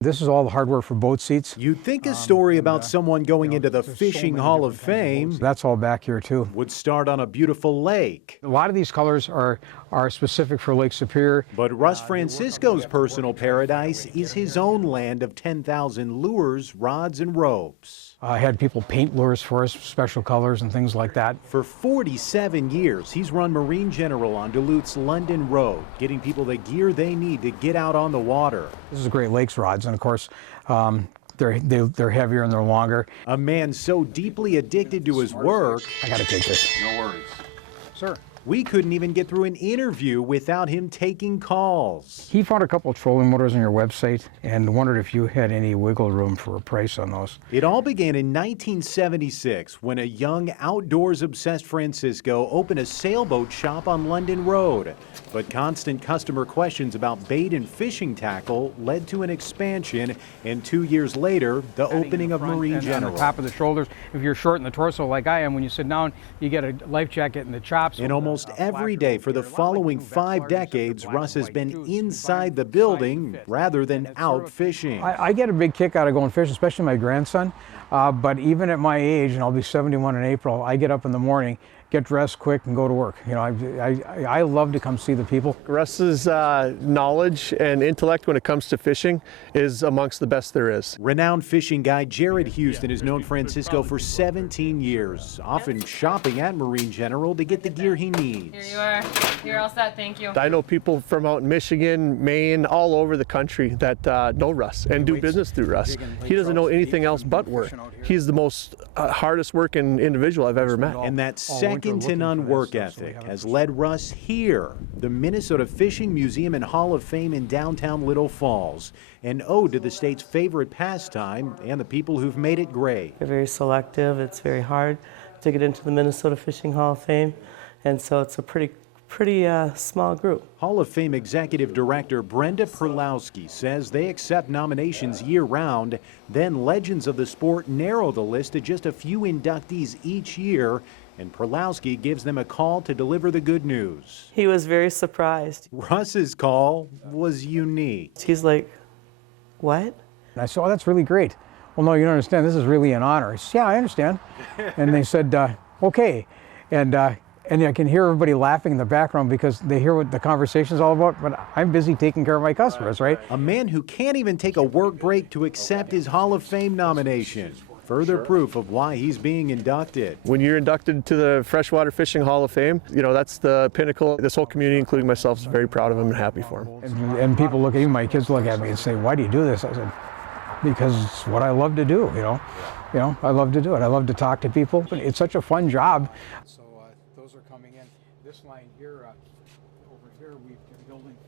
This is all the hardware for boat seats. You'd think a story about someone going into the Fishing Hall of Fame That's all back here too. would start on a beautiful lake. A lot of these colors are specific for Lake Superior. But Russ Francisco's personal paradise is his own land of 10,000 lures, rods, and ropes. I had people paint lures for us, special colors and things like that. For 47 years, he's run Marine General on Duluth's London Road, getting people the gear they need to get out on the water. This is Great Lakes rods, and of course, they're heavier and they're longer. A man so deeply addicted to his work, I gotta take this. No worries. Sir. we couldn't even get through an interview without him taking calls. He found a couple of trolling motors on your website and wondered if you had any wiggle room for a price on those. It all began in 1976 when a young, outdoors-obsessed Francisco opened a sailboat shop on London Road. But constant customer questions about bait and fishing tackle led to an expansion, and 2 years later, the opening of Marine General. On the top of the shoulders, if you're short in the torso like I am, when you sit down, you get a life jacket in the chops. And almost every day for the following 5 decades, Russ has been inside the building rather than out fishing. I get a big kick out of going fishing, especially my grandson. But even at my age, and I'll be 71 in April, I get up in the morning, get dressed quick, and go to work. You know, I love to come see the people. Russ's knowledge and intellect when it comes to fishing is amongst the best there is. Renowned fishing guide Jared Houston has known Francisco for 17 years, often shopping at Marine General to get the gear he needs. Here you are. You're all set. Thank you. I know people from out in Michigan, Maine, all over the country that know Russ and do business through Russ. He doesn't know anything else but work. He's the most hardest working individual I've ever met. And that second to none work ethic has led Russ here, the Minnesota Fishing Museum and Hall of Fame in downtown Little Falls, an ode to the state's favorite pastime and the people who've made it great. They're very selective. It's very hard to get into the Minnesota Fishing Hall of Fame, and so it's a pretty small group. Hall of Fame Executive Director Brenda Perlowski says they accept nominations year-round, then legends of the sport narrow the list to just a few inductees each year, and Perlowski gives them a call to deliver the good news. He was very surprised. Russ's call was unique. He's like, what? And I said, oh, that's really great. Well, no, you don't understand. This is really an honor. I said, yeah, I understand. And they said, okay. And I can hear everybody laughing in the background because they hear what the conversation's all about, but I'm busy taking care of my customers, right? A man who can't even take a work break to accept his Hall of Fame nomination. Further proof of why he's being inducted. When you're inducted to the Freshwater Fishing Hall of Fame, you know, that's the pinnacle. This whole community, including myself, is very proud of him and happy for him. And people look at me, my kids look at me and say, why do you do this? I said, because it's what I love to do, you know. I love to do it. I love to talk to people. It's such a fun job. So those are coming in. This line here, over here, we've been building for